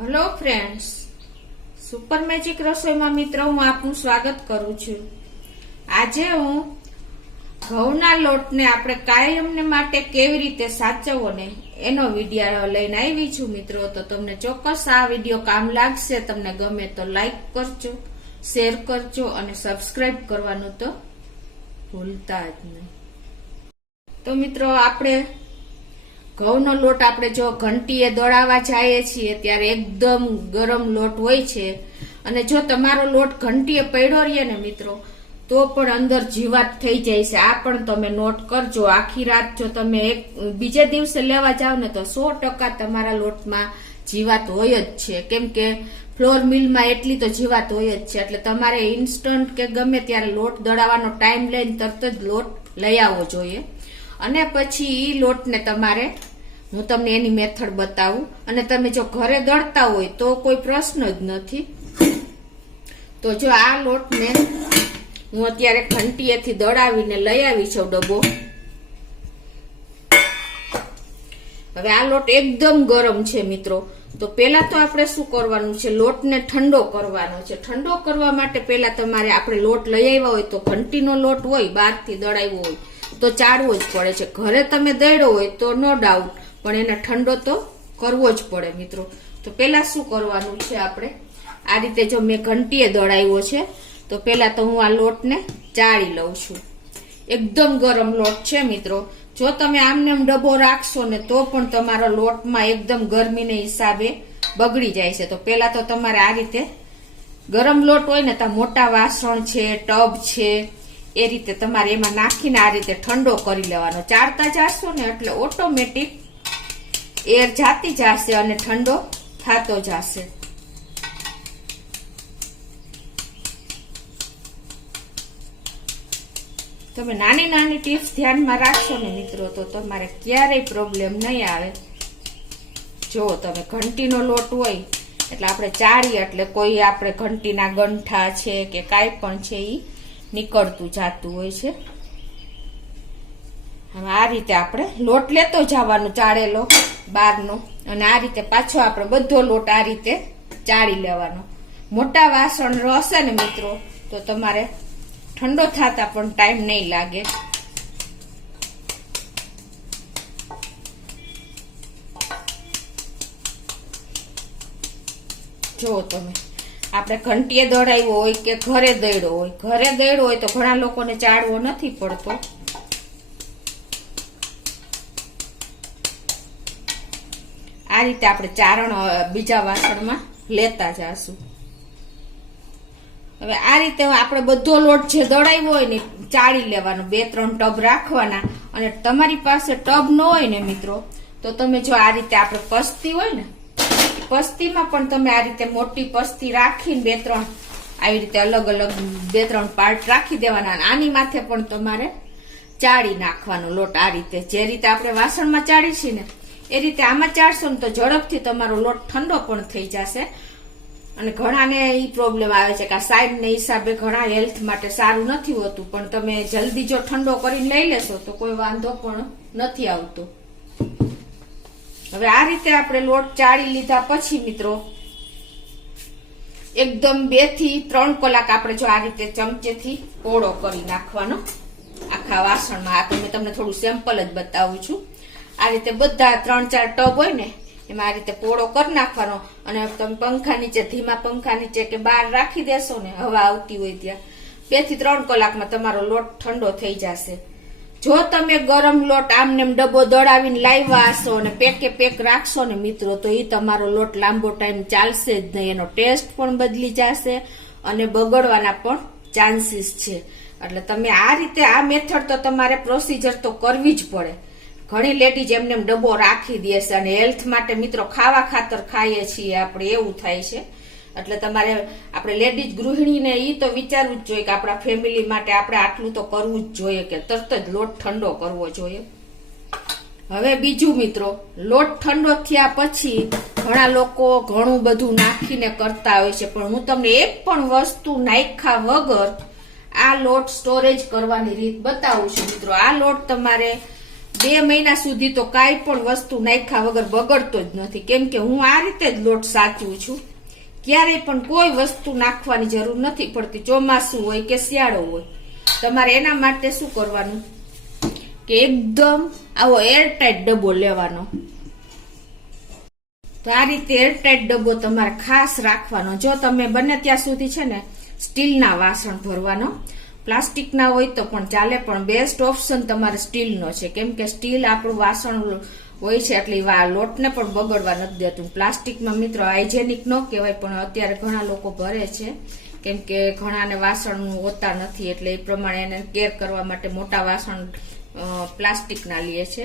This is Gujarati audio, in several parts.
હેલો ફ્રેન્ડ્સ, સુપર મેજિક રસોઈમાં મિત્રો હું આપનું સ્વાગત કરું છું। આજે હું ઘઉંના લોટને આપણે કાયમને માટે કેવી રીતે સાચવવો ને એનો વિડીયો લઈને આવી છું મિત્રો। તો તમને ચોક્કસ આ વિડીયો કામ લાગશે। તમને ગમે તો લાઈક કરજો, શેર કરજો અને સબસ્ક્રાઇબ કરવાનું તો ભૂલતા જ નહીં। તો મિત્રો આપણે ઘઉંનો લોટ આપણે જો ઘંટીએ દળાવવા જઈએ છીએ ત્યારે એકદમ ગરમ લોટ હોય છે અને જો તમારો લોટ ઘંટીએ પડ્યો રહે ને મિત્રો તો પણ અંદર જીવાત થઈ જાય છે। આ પણ તમે નોટ કરજો। આખી રાત જો તમે બીજે દિવસે લેવા જાવ ને તો 100% તમારા લોટમાં જીવાત હોય જ છે, કેમ કે ફ્લોર મિલમાં એટલી તો જીવાત હોય જ છે। એટલે તમારે ઇન્સ્ટન્ટ કે ગમે ત્યારે લોટ દળાવવાનો ટાઈમ લઈને તરત જ લોટ લઈ આવવો જોઈએ। અને પછી ઈ લોટને તમારે હું તમને એની મેથડ બતાવું। અને તમે જો ઘરે દળતા હોય તો કોઈ પ્રશ્ન જ નથી। તો જો આ લોટને હું અત્યારે ઘંટીએથી દળાવીને લઈ આવી છું ડબ્બો। હવે આ લોટ એકદમ ગરમ છે મિત્રો। તો પેલા તો આપણે શું કરવાનું છે, લોટને ઠંડો કરવાનો છે। ઠંડો કરવા માટે પેલા તમારે આપણે લોટ લઈ આવ્યા હોય તો ઘંટીનો લોટ હોય બહારથી દળાવ્યો હોય તો ચાળવો જ પડે છે। ઘરે તમે દળ્યો હોય તો નો ડાઉટ, પણ એને ઠંડો તો કરવો જ પડે મિત્રો। તો પેલા શું કરવાનું છે, આપણે આ રીતે જો મેં ઘંટીએ દળાવ્યો છે તો પેલા તો હું આ લોટને ચાળી લઉં છું। એકદમ ગરમ લોટ છે મિત્રો। જો તમે આમને આમ ડબ્બો રાખશો ને તો પણ તમારા લોટમાં એકદમ ગરમીને હિસાબે બગડી જાય છે। તો પેલા તો તમારે આ રીતે ગરમ લોટ હોય ને તો મોટા વાસણ છે, ટબ છે, એ રીતે તમારે એમાં નાખીને આ રીતે ઠંડો કરી લેવાનો। ચાળતા જાશો ને એટલે ઓટોમેટિક એર જાતી જશે અને ઠંડો થતો જશે। તમે નાની નાની ટિપ્સ ધ્યાનમાં રાખશો ને મિત્રો તો તમારે ક્યારેય પ્રોબ્લેમ નહીં આવે। જો તમે ઘંટીનો લોટ હોય એટલે આપણે ચાળીએ એટલે કોઈ આપણે ઘંટીના ગંઠા છે કે કાંઈ પણ છે એ નીકળતું જાતું હોય છે। હવે આ રીતે આપણે લોટ લેતો જવાનો ચાળેલો બહારનો, અને આ રીતે પાછો આપણે બધો લોટ આ રીતે ચાળી લેવાનો। મોટા વાસણ હશે ને મિત્રો તો તમારે ઠંડો થતા પણ ટાઈમ નહીં લાગે। જો તમે આપણે ઘંટીએ દળાવ્યો હોય કે ઘરે દળ્યો હોય, ઘરે દળ્યો હોય તો ઘણા લોકોને ચાળવો નથી પડતો। આ રીતે આપણે ચારણ બીજા વાસણમાં લેતા જાશું। હવે આ રીતે આપણે બધો લોટ જે દળાવ્યો હોય ને ચાળી લેવાનો, 2-3 ટબ રાખવાના। અને તમારી પાસે ટબ ન હોય ને મિત્રો તો તમે જો આ રીતે આપણે પસ્તી હોય ને પસ્તીમાં પણ તમે આ રીતે મોટી પસ્તી રાખીને 2-3 આવી રીતે અલગ અલગ 2-3 પાર્ટ રાખી દેવાના। આની માથે પણ તમારે ચાળી નાખવાનો લોટ। આ રીતે જે રીતે આપણે વાસણમાં ચાળીશું ને એ રીતે આમાં ચાળશો ને તો ઝડપથી તમારો લોટ ઠંડો પણ થઈ જશે। અને ઘણાને એ પ્રોબ્લેમ આવે છે કે આ સાઈઝને હિસાબે ઘણા હેલ્થ માટે સારું નથી હોતું, પણ તમે જલ્દી જો ઠંડો કરીને લઈ લેશો તો કોઈ વાંધો પણ નથી આવતો। હવે આ રીતે આપણે લોટ ચાળી લીધા પછી મિત્રો એકદમ 2 થી 3 કલાક આપણે જો આ રીતે ચમચેથી પોળો કરી નાખવાનો આખા વાસણમાં। આ તો મેં તમને થોડું સેમ્પલ જ બતાવું છું। આ રીતે બધા 3-4 ટબ હોય ને એમાં આ રીતે પોળો કરી નાખવાનો। અને તમે પંખા નીચે, ધીમા પંખા નીચે કે બહાર રાખી દેશો ને હવા આવતી હોય ત્યાં 2 થી 3 કલાકમાં તમારો લોટ ઠંડો થઈ જશે। જો તમે ગરમ લોટ આમને ડબ્બો દળાવીને લાવ્યા હશો અને પેક રાખશો ને મિત્રો તો એ તમારો લોટ લાંબો ટાઈમ ચાલશે જ નહીં, એનો ટેસ્ટ પણ બદલી જશે અને બગડવાના પણ ચાન્સીસ છે। એટલે તમે આ રીતે આ મેથડ તો તમારે પ્રોસીજર તો કરવી જ પડે। ઘણી લેડીઝ એમને ડબ્બો રાખી દે છે અને હેલ્થ માટે મિત્રો ખાવા ખાતર ખાઈએ છીએ આપણે, એવું થાય છે। એટલે તમારે આપણે લેડીઝ ગૃહિણીને એ તો વિચારવું જ જોઈએ કે આપણા ફેમિલી માટે આપણે આટલું તો કરવું જ જોઈએ કે તરત જ લોટ ઠંડો કરવો જોઈએ। હવે બીજું મિત્રો, લોટ ઠંડો થયા પછી ઘણા લોકો ઘણું બધું નાખીને કરતા હોય છે, પણ હું તમને એક પણ વસ્તુ નાખ્યા વગર આ લોટ સ્ટોરેજ કરવાની રીત બતાવું છું મિત્રો। આ લોટ તમારે 2 મહિના સુધી તો કાંઈ પણ વસ્તુ નાખ્યા વગર બગડતો જ નથી, કેમ કે હું આ રીતે જ લોટ સાચવું છું. ક્યારેય પણ કોઈ વસ્તુ નાખવાની જરૂર નથી પડતી, ચોમાસું હોય કે શિયાળો હોય. તમારે એના માટે શું કરવાનું કે એકદમ આવો એરટાઈટ ડબ્બો લેવાનો. તો આ રીતે એરટાઈટ ડબ્બો તમારે ખાસ રાખવાનો. જો તમે બને ત્યાં સુધી છે ને સ્ટીલના વાસણ ભરવાનો, પ્લાસ્ટિકના હોય તો પણ ચાલે, પણ બેસ્ટ ઓપ્શન તમારે સ્ટીલનો છે, કેમ કે સ્ટીલ આપણું વાસણ હોય છે એટલે લોટને પણ બગડવા નથી દેતું. પ્લાસ્ટિકમાં મિત્રો હાઇજેનિક ન કહેવાય, પણ અત્યારે ઘણા લોકો ભરે છે, કેમ કે ઘણાને વાસણ હોતા નથી એટલે એ પ્રમાણે એને કેર કરવા માટે મોટા વાસણ પ્લાસ્ટિકના લે છે.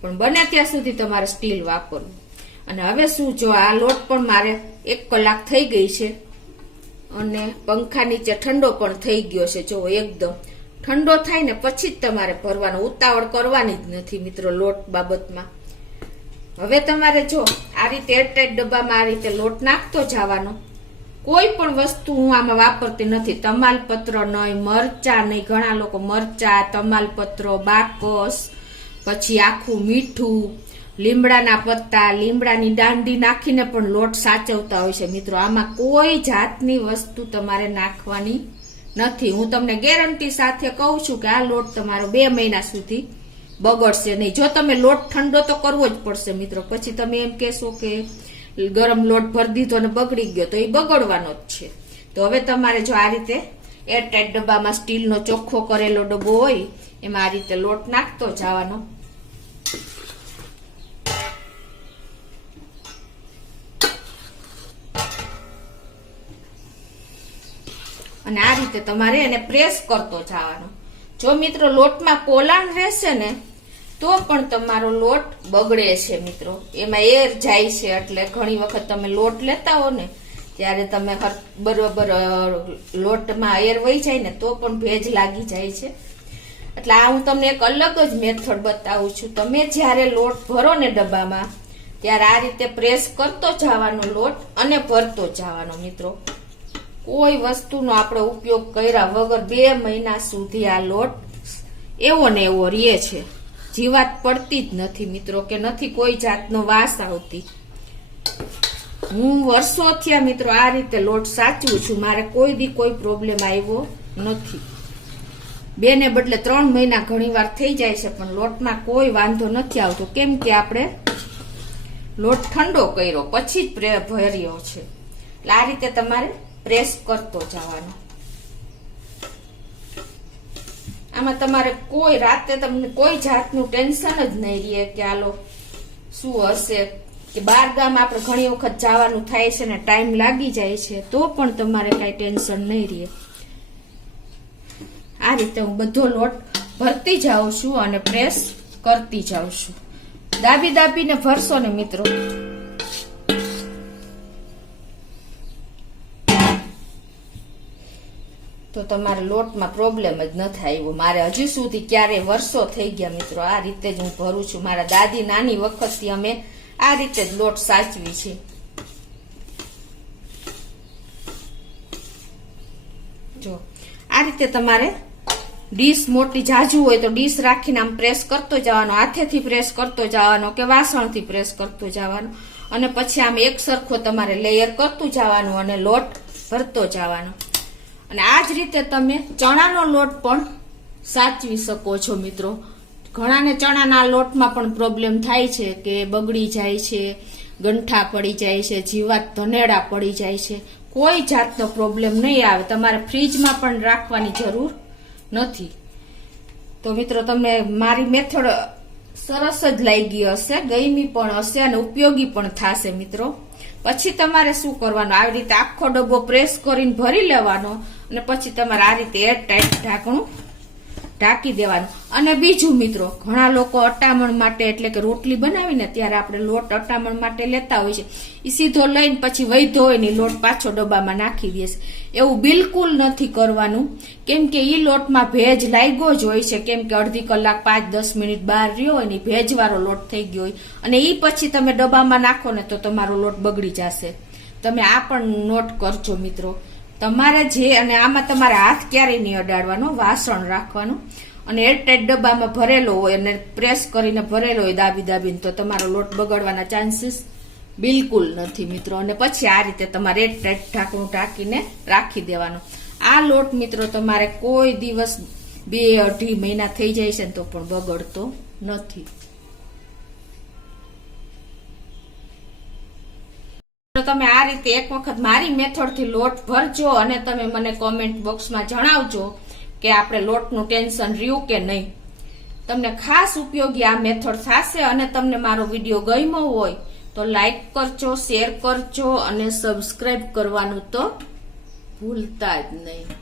પણ બને ત્યાં સુધી તમારે સ્ટીલ વાપરવું. અને હવે શું, જો આ લોટ પણ મારે 1 કલાક થઈ ગઈ છે અને પંખા નીચે ઠંડો પણ થઈ ગયો છે. જો એકદમ ઠંડો થાય ને પછી જ તમારે ભરવાનો, ઉતાવળ કરવાની જ નથી મિત્રો લોટ બાબતમાં. હવે તમારે જો આ રીતે એરટાઈટ ડબ્બામાં આ રીતે લોટ નાખતો જવાનો. કોઈ પણ વસ્તુ હું આમાં વાપરતી નથી, તમાલપત્ર નહીં, મરચા નહીં. ઘણા લોકો મરચા, તમાલપત્ર, બાકસ, પછી આખું મીઠું, લીમડાના પત્તા, લીમડાની દાંડી નાખીને પણ લોટ સાચવતા હોય છે મિત્રો. આમાં કોઈ જાતની વસ્તુ તમારે નાખવાની નથી. હું તમને ગેરંટી સાથે કહું છું કે આ લોટ તમારો 2 મહિના સુધી બગડશે નહીં. જો તમે લોટ ઠંડો તો કરવો જ પડશે મિત્રો, પછી તમે એમ કહેશો કે ગરમ લોટ ભરી દીધો અને બગડી ગયો, તો એ બગડવાનો જ છે. તો હવે તમારે જો આ રીતે એરટાઈટ ડબ્બામાં સ્ટીલનો ચોખ્ખો કરેલો ડબ્બો હોય એમાં આ રીતે લોટ નાખતો જવાનો. અને આ રીતે તમારે એને પ્રેસ કરતો જવાનો. જો મિત્રો લોટમાં પોલાણ રહેશે ને તો પણ તમારો લોટ બગડે છે મિત્રો. એમાં એર જાય છે, એટલે ઘણી વખત તમે લોટ લેતા હો ને ત્યારે તમે બરોબર લોટમાં એર વહી જાય ને તો પણ ભેજ લાગી જાય છે. એટલે આ હું તમને એક અલગ જ મેથડ બતાવું છું. તમે જ્યારે લોટ ભરો ને ડબ્બામાં ત્યારે આ રીતે પ્રેસ કરતો જવાનો લોટ અને ભરતો જવાનો મિત્રો. કોઈ વસ્તુનો આપણે ઉપયોગ કર્યા વગર 2 મહિના સુધી આ લોટ એવો ને એવો રહે છે, જીવાત પડતી જ નથી મિત્રો, કે નથી કોઈ જાતનો વાસ આવતી. હું વર્ષો થયા મિત્રો આ રીતે લોટ સાચવું છું, મારે કોઈ દી કોઈ પ્રોબ્લેમ આવ્યો નથી. 2 ને બદલે 3 મહિના ઘણી વાર થઈ જાય છે, પણ લોટમાં કોઈ વાંધો નથી આવતો, કેમ કે આપણે લોટ ઠંડો કર્યો પછી જ ભર્યો છે. એટલે આ રીતે તમારે પ્રેસ કરતો જવાનો. આમાં તમારે કોઈ રાતે તમને કોઈ જાતનું ટેન્શન જ નહીં રહે કે આલો શું હશે, કે બહાર ગામ આપણે ઘણી વખત જવાનું થાય છે ને ટાઈમ લાગી જાય છે, તો પણ તમારે કઈ ટેન્શન નહીં રહે. આ રીતે હું બધો લોટ ભરતી જાઉં છું અને પ્રેસ કરતી જાઉં છું. દાબી દાબીને ભરશો ને મિત્રો તો તમારે લોટમાં પ્રોબ્લેમ જ નથી આવ્યો. મારે હજુ સુધી ક્યારેય વર્ષો થઈ ગયા મિત્રો આ રીતે જ હું ભરું છું. મારા દાદી નાની વખતથી અમે આ રીતે જ લોટ સાચવી છે. જો આ રીતે તમારે ડીશ મોટી જાજુ હોય તો ડીશ રાખીને આમ પ્રેસ કરતો જવાનો, હાથેથી પ્રેસ કરતો જવાનો કે વાસણથી પ્રેસ કરતો જવાનો, અને પછી આમ એક સરખો તમારે લેયર કરતું જવાનું અને લોટ ભરતો જવાનો. અને આ જ રીતે તમે ચણાનો લોટ પણ સાચવી શકો છો મિત્રો. ઘણાને ચણાના લોટમાં પણ પ્રોબ્લેમ થાય છે કે બગડી જાય છે, ગંઠા પડી જાય છે, જીવાત ધનેડા પડી જાય છે. કોઈ જાતનો પ્રોબ્લેમ નહીં આવે, તમારે ફ્રીજમાં પણ રાખવાની જરૂર નથી. તો મિત્રો તમને મારી મેથડ સરસ જ લાગી હશે, ગમી પણ હશે અને ઉપયોગી પણ થશે મિત્રો. પછી તમારે શું કરવાનું, આવી રીતે આખો ડબ્બો પ્રેસ કરીને ભરી લેવાનો અને પછી તમારે આ રીતે એરટાઈટ ઢાંકણું ઢાંકી દેવાનું. અને બીજું મિત્રો, ઘણા લોકો અટામણ માટે એટલે કે રોટલી બનાવીને ત્યારે આપણે લોટ અટામણ માટે લેતા હોય છે, એ સીધો લઈને પછી વૈધો હોય ને લોટ પાછો ડબ્બામાં નાખી દેશે. એવું બિલકુલ નથી કરવાનું, કેમ કે એ લોટમાં ભેજ લાગ્યો જ હોય છે, કેમ કે અડધી કલાક 5-10 મિનિટ બહાર રહ્યો હોય ને ભેજવાળો લોટ થઈ ગયો હોય, અને એ પછી તમે ડબ્બામાં નાખો ને તો તમારો લોટ બગડી જશે. તમે આ પણ નોટ કરજો મિત્રો. તમારે જે, અને આમાં તમારે હાથ ક્યારેય નહીં અડાડવાનો, વાસણ રાખવાનું અને એરટાઈટ ડબ્બામાં ભરેલો હોય અને પ્રેસ કરીને ભરેલો હોય દાબીને તો તમારો લોટ બગડવાના ચાન્સીસ બિલકુલ નથી મિત્રો. અને પછી આ રીતે તમારે એરટાઈટ ઢાંકણું ઢાંકીને રાખી દેવાનો. આ લોટ મિત્રો તમારે કોઈ દિવસ 2-2.5 મહિના થઈ જાય છે ને તો પણ બગડતો નથી. તમે આ રીતે એક વખત મારી મેથડથી લોટ ભરજો અને તમે મને કોમેન્ટ બોક્સમાં જણાવજો કે આપણે લોટનું ટેન્શન રહ્યું કે નહીં. તમને ખાસ ઉપયોગી આ મેથડ થશે. અને તમને મારો વિડીયો ગમ્યો હોય તો લાઈક કરજો, શેર કરજો અને સબસ્ક્રાઇબ કરવાનું તો ભૂલતા જ નહીં.